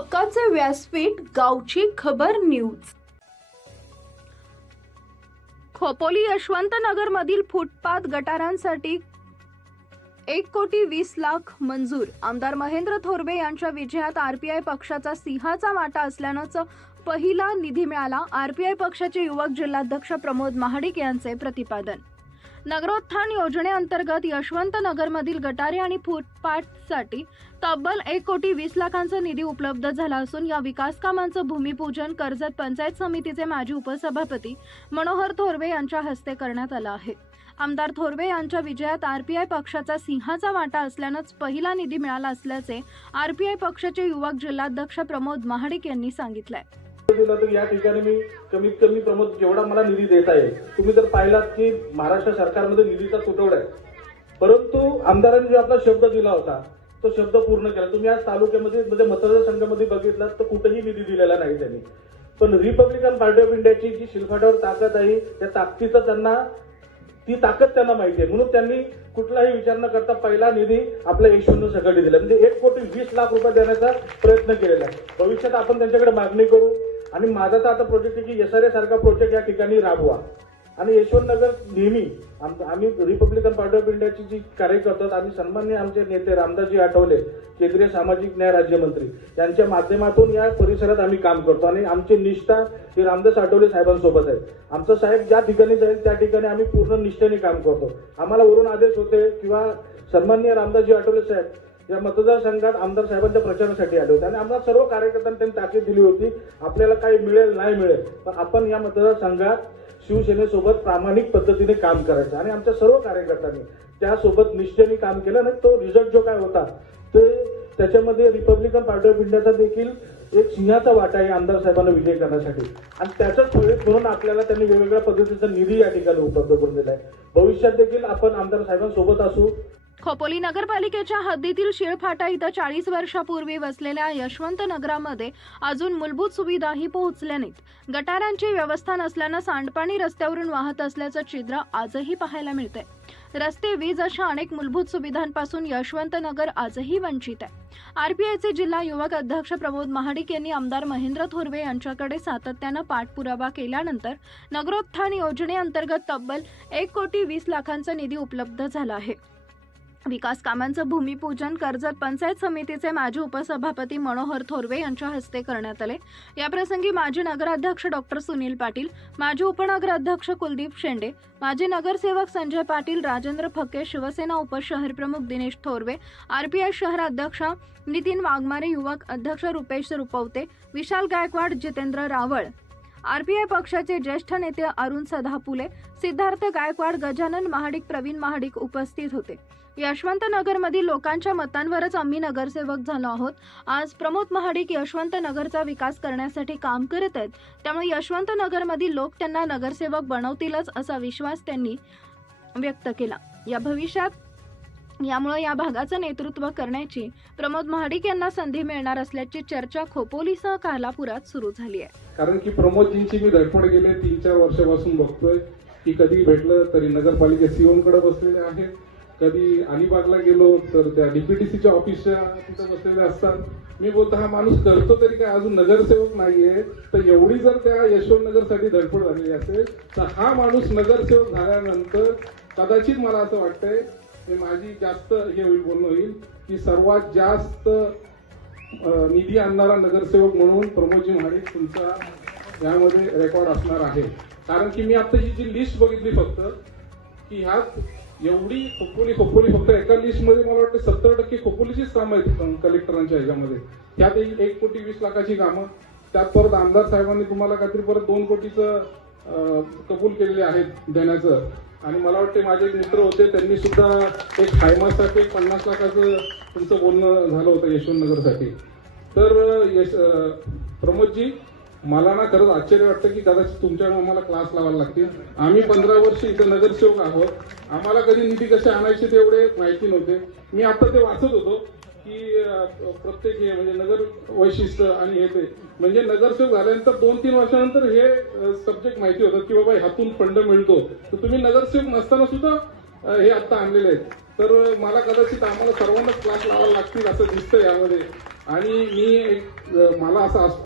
हक्काचे व्यासपीठ गावची खबर न्यूज. खोपोली यशवंतनगर मधील फुटपाथ गटारांसाठी एक कोटी वीस लाख मंजूर. आमदार महेंद्र थोरवे यांच्या विजयात आरपीआय पक्षाचा सिंहाचा वाटा असल्यानंच पहिला निधी मिळाला. आरपीआय पक्षाचे युवक जिल्हाध्यक्ष प्रमोद महाडिक यांचे प्रतिपादन. नगरोत्थान योजनेअंतर्गत यशवंतनगरमधील गटारे आणि फुटपाथसाठी तब्बल एक कोटी वीस लाखांचा निधी उपलब्ध झाला असून या विकास कामांचं भूमिपूजन कर्जत पंचायत समितीचे माजी उपसभापती मनोहर थोरवे यांच्या हस्ते करण्यात आलं आहे. आमदार थोरवे यांच्या विजयात आर पी आय पक्षाचा सिंहाचा वाटा असल्यानंच पहिला निधी मिळाला असल्याचे आर पी आय पक्षाचे युवक जिल्हाध्यक्ष प्रमोद महाडिक यांनी सांगितलंय. दिला तर या ठिकाणी मी कमीत कमी प्रमोद जेवढा मला निधी देत आहे तुम्ही जर पाहिलात की महाराष्ट्र सरकारमध्ये निधीचा तुटवडा आहे. परंतु आमदारांनी जो आपला शब्द दिला होता तो शब्द पूर्ण केला. तुम्ही आज तालुक्यामध्ये म्हणजे मतदारसंघामध्ये बघितलात तर कुठेही निधी दिलेला नाही त्यांनी. पण रिपब्लिकन पार्टी ऑफ इंडियाची जी शिलफाट्यावर ताकद आहे त्या ताकदीचं त्यांना ती ताकद त्यांना माहिती आहे. म्हणून त्यांनी कुठलाही विचार न करता पहिला निधी आपल्या यशवंत सकाळी दिला. म्हणजे एक कोटी वीस लाख रुपये देण्याचा प्रयत्न केलेला आहे. भविष्यात आपण त्यांच्याकडे मागणी करू. आणि माझा तर आता प्रोजेक्ट आहे की एस आर सारखा प्रोजेक्ट या ठिकाणी राबवा. आणि यशवंतनगर नेहमी आम- आम्ही रिपब्लिकन पार्टी ऑफ इंडियाची जी कार्य करतात आम्ही सन्मान्य आमचे नेते रामदासजी आठवले केंद्रीय सामाजिक न्याय राज्यमंत्री. यांच्या माध्यमातून या परिसरात आम्ही काम करतो आणि आमची निष्ठा ही रामदास आठवले साहेबांसोबत आहे. आमचं साहेब ज्या ठिकाणी जाईल त्या ठिकाणी आम्ही पूर्ण निष्ठेने काम करतो. आम्हाला वरून आदेश होते किंवा सन्मान्य रामदासजी आठवले साहेब या मतदारसंघात आमदार साहेबांच्या प्रचारासाठी आले होते. आणि आम्हाला सर्व कार्यकर्त्यांनी त्यांनी ताकीद दिली होती आपल्याला काही मिळेल नाही मिळेल. पण आपण या मतदारसंघात शिवसेनेसोबत प्रामाणिक पद्धतीने काम करायचं. आणि आमच्या सर्व कार्यकर्त्यांनी त्यासोबत निष्ठेने काम केलं आणि तो रिझल्ट जो काय होता ते त्याच्यामध्ये रिपब्लिकन पार्टी ऑफ इंडियाचा देखील एक सिंहाचा वाटा आहे आमदार साहेबांना विजय करण्यासाठी. आणि त्याच्याच फळीत म्हणून आपल्याला त्यांनी वेगवेगळ्या पद्धतीचा निधी या ठिकाणी उपलब्ध करून दिला आहे भविष्यात देखील आपण आमदार साहेबांसोबत असू. खोपोली नगरपालिकेच्या हद्दीतील शिळफाटा इथं चाळीस वर्षापूर्वी वसलेल्या यशवंत नगरामध्ये अजून मूलभूत सुविधाही पोहोचल्या नाहीत. गटारांची व्यवस्था नसल्यानं सांडपाणी रस्त्यावरून वाहत असल्याचं चित्र आजही पाहायला मिळतंय. रस्ते वीज अशा अनेक मूलभूत सुविधांपासून यशवंत नगर आजही वंचित आहे. आरपीआयचे जिल्हा युवक अध्यक्ष प्रमोद महाडिक यांनी आमदार महेंद्र थोरवे यांच्याकडे सातत्यानं पाठपुरावा केल्यानंतर नगरोत्थान योजनेअंतर्गत तब्बल एक कोटी वीस लाखांचा निधी उपलब्ध झाला आहे. विकास कामांचं भूमिपूजन कर्जत पंचायत समितीचे माजी उपसभापती मनोहर थोरवे यांच्या हस्ते करण्यात आले. याप्रसंगी माजी नगराध्यक्ष डॉक्टर सुनील पाटील माजी उपनगराध्यक्ष कुलदीप शेंडे माजी नगरसेवक संजय पाटील राजेंद्र फके शिवसेना उपशहरप्रमुख दिनेश थोरवे आरपीआय शहराध्यक्ष नितीन वाघमारे युवक अध्यक्ष रुपेश रुपवते विशाल गायकवाड जितेंद्र रावळ. आरपीआय पक्षाचे ज्येष्ठ नेते अरुण सदापुले सिद्धार्थ गायकवाड गजानन महाडिक प्रवीण महाडिक उपस्थित होते. यशवंतनगरमधील लोकांच्या मतांवरच आम्ही नगरसेवक झालो आहोत. आज प्रमोद महाडिक यशवंत नगरचा विकास करण्यासाठी काम करत आहेत. त्यामुळे यशवंत नगरमधील लोक त्यांना नगरसेवक बनवतीलच असा विश्वास त्यांनी व्यक्त केला. या भविष्यात यामुळे या भागाचं नेतृत्व करण्याची प्रमोद महाडिक यांना संधी मिळणार असल्याची चर्चा खोपोलीसह कालापुरात सुरू झाली आहे. कारण की प्रमोदजींची मी धडपड गेले तीन चार वर्षापासून बघतोय. की कधी भेटलं तरी नगरपालिका सीओकडे बसलेले आहेत. कधी अलिबागला गेलो तर त्या डीपीटीसीच्या ऑफिसच्या तिथं बसलेले असतात. मी बोलतो हा माणूस करतो तरी काय? अजून नगरसेवक नाहीये. तर एवढी जर त्या यशवंत नगरसाठी धडपड झालेली असेल तर हा माणूस नगरसेवक झाल्यानंतर कदाचित मला असं वाटतंय हे माझी जास्त हे होईल बोलणं होईल की सर्वात जास्त निधी आणणारा नगरसेवक म्हणून प्रमोदजी महाडिक तुमचा यामध्ये रेकॉर्ड असणार आहे. कारण की मी आता ही जी लिस्ट बघितली फक्त की ह्यात एवढी खोपोली खोपोली फक्त एका लिस्टमध्ये मला वाटतं सत्तर टक्के खोपोलीचीच कामं आहेत कलेक्टरांच्या ह्याच्यामध्ये. त्यात एक एक कोटी वीस लाखाची कामं त्यात परत आमदार साहेबांनी तुम्हाला काहीतरी परत दोन कोटीचं कबूल केलेले आहेत देण्याचं. आणि मला वाटते माझे एक मित्र होते त्यांनी सुद्धा एक हायमासाठी एक पन्नास लाखाचं तुमचं बोलणं झालं होतं यशवंतनगरसाठी. तर यश प्रमोदजी मला ना खरंच आश्चर्य वाटतं की कदाचित तुमच्याकडे आम्हाला क्लास लावायला लागतील. आम्ही पंधरा वर्ष इथं नगरसेवक आहोत. आम्हाला कधी निधी कसे आणायचे तेवढे माहिती नव्हते. मी आता ते वाचत होतो. प्रत्येक हे म्हणजे नगर वैशिष्ट्य आणि हे ते. म्हणजे नगरसेवक झाल्यानंतर दोन तीन वर्षानंतर हे सब्जेक्ट माहिती होतं की बाबा ह्यातून फंड मिळतो. तर तुम्ही नगरसेवक नसताना सुद्धा हे आत्ता आणलेले आहेत. तर मला कदाचित आम्हाला सर्वांनाच क्लास लावायला लागतील असं दिसतं यामध्ये. आणि मी एक मला असं असं